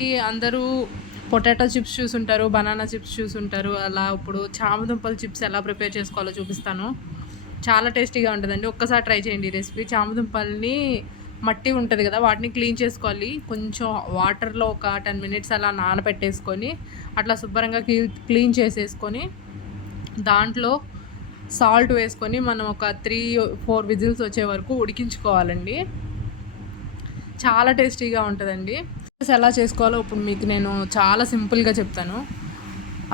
అందరూ potato chips చూసుంటారు, banana chips చూసుంటారు. అలా ఇప్పుడు చామదుంపల చిప్స్ ఎలా ప్రిపేర్ చేసుకోవాలో చూపిస్తాను. చాలా టేస్టీగా ఉంటుందండి. ఒక్కసారి ట్రై చేయండి ఈ రెసిపీ. చామదుంపల్ని మట్టి ఉంటుంది కదా, వాటిని క్లీన్ చేసుకోవాలి. కొంచెం వాటర్లో ఒక 10 మినిట్స్ అలా నానబెట్టేసుకొని అట్లా శుభ్రంగా క్లీన్ చేసేసుకొని దాంట్లో సాల్ట్ వేసుకొని మనం ఒక 3-4 విజిల్స్ వచ్చే వరకు ఉడికించుకోవాలండి. చాలా టేస్టీగా ఉంటుందండి. ఎలా చేసుకోవాలో ఇప్పుడు మీకు నేను చాలా సింపుల్గా చెప్తాను.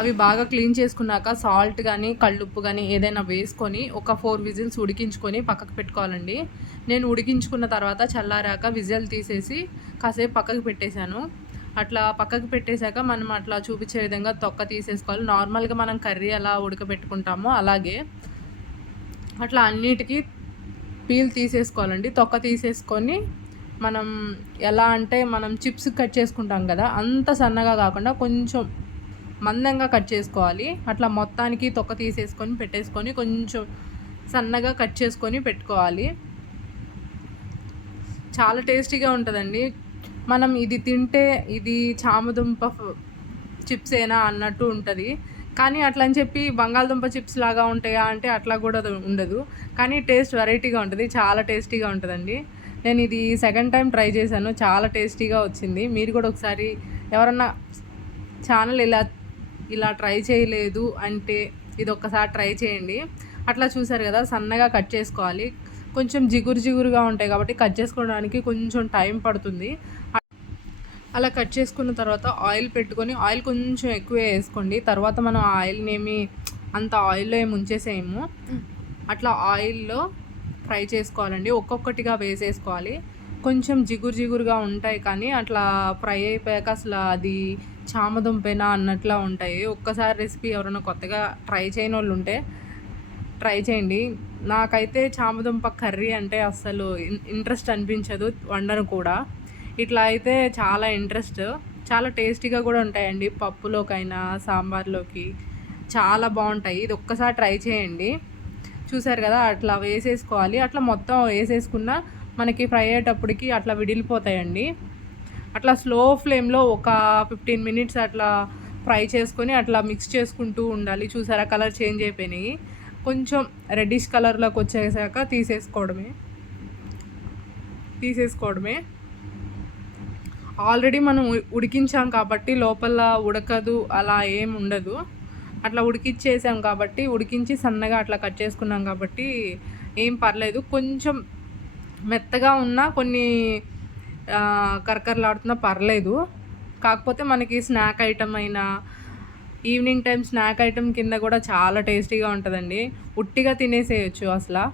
అవి బాగా క్లీన్ చేసుకున్నాక సాల్ట్ కానీ కళ్ళుప్పు కానీ ఏదైనా వేసుకొని ఒక 4 విజిల్స్ ఉడికించుకొని పక్కకు పెట్టుకోవాలండి. నేను ఉడికించుకున్న తర్వాత చల్లారాక విజిల్ తీసేసి కాసేపు పక్కకు పెట్టేశాను. అట్లా పక్కకు పెట్టేశాక మనం అట్లా చూపించే విధంగా తొక్క తీసేసుకోవాలి. నార్మల్గా మనం కర్రీ ఎలా ఉడకబెట్టుకుంటామో అలాగే అట్లా అన్నిటికీ పీల్ తీసేసుకోవాలండి. తొక్క తీసేసుకొని మనం ఎలా అంటే మనం చిప్స్ కట్ చేసుకుంటాం కదా, అంత సన్నగా కాకుండా కొంచెం మందంగా కట్ చేసుకోవాలి. అట్లా మొత్తానికి తొక్క తీసేసుకొని పెట్టేసుకొని కొంచెం సన్నగా కట్ చేసుకొని పెట్టుకోవాలి. చాలా టేస్టీగా ఉంటుందండి. మనం ఇది తింటే ఇది చామదుంప చిప్సేనా అన్నట్టు ఉంటుంది. కానీ అట్లా అని చెప్పి బంగాళదుంప చిప్స్ లాగా ఉంటాయా అంటే అట్లా కూడా ఉండదు. కానీ టేస్ట్ వెరైటీగా ఉంటుంది, చాలా టేస్టీగా ఉంటుందండి. నేను ఇది సెకండ్ టైం ట్రై చేశాను, చాలా టేస్టీగా వచ్చింది. మీరు కూడా ఒకసారి ఎవరన్నా ఛానల్ ఇలా ట్రై చేయలేదు అంటే ఇది ఒక్కసారి ట్రై చేయండి. అట్లా చూసారు కదా, సన్నగా కట్ చేసుకోవాలి. కొంచెం జిగురుగా ఉంటాయి కాబట్టి కట్ చేసుకోవడానికి కొంచెం టైం పడుతుంది. అలా కట్ చేసుకున్న తర్వాత ఆయిల్ పెట్టుకొని ఆయిల్ కొంచెం ఎక్కువే వేసుకోండి. తర్వాత మనం ఆయిల్ని అంత ఆయిల్లో ఏమి ఉంచేసేయము. అట్లా ఆయిల్లో ఫ్రై చేసుకోవాలండి. ఒక్కొక్కటిగా వేసేసుకోవాలి. కొంచెం జిగురుగా ఉంటాయి కానీ అట్లా ఫ్రై అయిపోయాక అసలు అది చామదుంపేనా అన్నట్లా ఉంటాయి. ఒక్కసారి రెసిపీ ఎవరైనా కొత్తగా ట్రై చేయని వాళ్ళు ఉంటే ట్రై చేయండి. నాకైతే చామదుంప కర్రీ అంటే అస్సలు ఇంట్రెస్ట్ అనిపించదు, వండను కూడా. ఇట్లా అయితే చాలా ఇంట్రెస్ట్. చాలా టేస్టీగా కూడా ఉంటాయండి. పప్పులోకైనా సాంబార్లోకి చాలా బాగుంటాయి. ఇది ఒక్కసారి ట్రై చేయండి. చూసారు కదా, అట్లా వేసేసుకోవాలి. అట్లా మొత్తం వేసేసుకున్న మనకి ఫ్రై అయ్యేటప్పటికి అట్లా విడిలిపోతాయండి. అట్లా స్లో ఫ్లేమ్లో ఒక 15 మినిట్స్ అట్లా ఫ్రై చేసుకొని అట్లా మిక్స్ చేసుకుంటూ ఉండాలి. చూసారా, కలర్ చేంజ్ అయిపోయినాయి. కొంచెం రెడ్డిష్ కలర్లోకి వచ్చేసాక తీసేసుకోవడమే. ఆల్రెడీ మనం ఉడికించాం కాబట్టి లోపల ఉడకదు, అలా ఏం ఉండదు. అట్లా ఉడికిచ్చేసాం కాబట్టి ఉడికించి సన్నగా అట్లా కట్ చేసుకున్నాం కాబట్టి ఏం పర్లేదు. కొంచెం మెత్తగా ఉన్నా కొన్ని కరకరలాడుతున్నా పర్లేదు. కాకపోతే మనకి స్నాక్ ఐటమ్ అయినా ఈవినింగ్ టైం స్నాక్ ఐటమ్ కింద కూడా చాలా టేస్టీగా ఉంటుందండి. ఉట్టిగా తినేసేయచ్చు అసలు.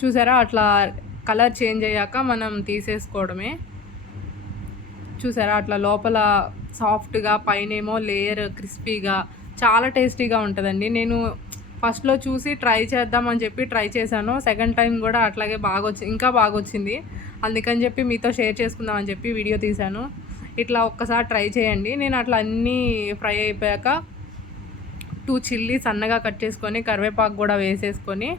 చూసారా, అట్లా కలర్ చేంజ్ అయ్యాక మనం తీసేసుకోవడమే. చూసారా, అట్లా లోపల సాఫ్ట్గా పైనేమో లేయర్ క్రిస్పీగా చాలా టేస్టీగా ఉంటుందండి. నేను ఫస్ట్లో చూసి ట్రై చేద్దామని చెప్పి ట్రై చేశాను. సెకండ్ టైం కూడా అట్లాగే ఇంకా బాగా వచ్చింది. అందుకని చెప్పి మీతో షేర్ చేసుకుందామని చెప్పి వీడియో తీశాను. ఇట్లా ఒక్కసారి ట్రై చేయండి. నేను అట్లా అన్నీ ఫ్రై అయిపోయాక 2 చిల్లీ సన్నగా కట్ చేసుకొని కరివేపాకు కూడా వేసేసుకొని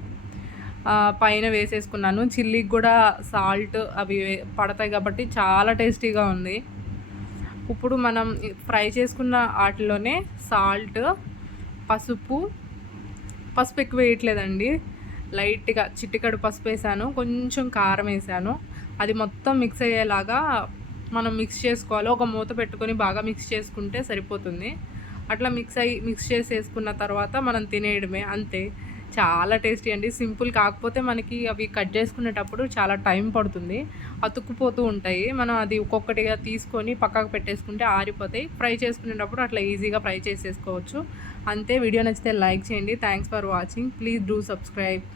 పైన వేసేసుకున్నాను. చిల్లీకి కూడా సాల్ట్ అవి పడతాయి కాబట్టి చాలా టేస్టీగా ఉంది. ఇప్పుడు మనం ఫ్రై చేసుకున్న వాటిలోనే సాల్ట్, పసుపు ఎక్కువ వేయట్లేదండి, లైట్గా చిటికెడు పసుపు వేసాను, కొంచెం కారం వేసాను. అది మొత్తం మిక్స్ అయ్యేలాగా మనం మిక్స్ చేసుకోవాలి. ఒక మూత పెట్టుకొని బాగా మిక్స్ చేసుకుంటే సరిపోతుంది. అట్లా మిక్స్ చేసేసుకున్న తర్వాత మనం తినేయడమే, అంతే. చాలా టేస్టీ అండి. సింపుల్. కాకపోతే మనకి అవి కట్ చేసుకునేటప్పుడు చాలా టైం పడుతుంది, అతుక్కుపోతూ ఉంటాయి. మనం అది ఒక్కొక్కటిగా తీసుకొని పక్కకు పెట్టేసుకుంటే ఆరిపోతాయి. ఫ్రై చేసుకునేటప్పుడు అట్లా ఈజీగా ఫ్రై చేసేసుకోవచ్చు, అంతే. వీడియో నచ్చితే లైక్ చేయండి. Thanks for watching. Please do subscribe.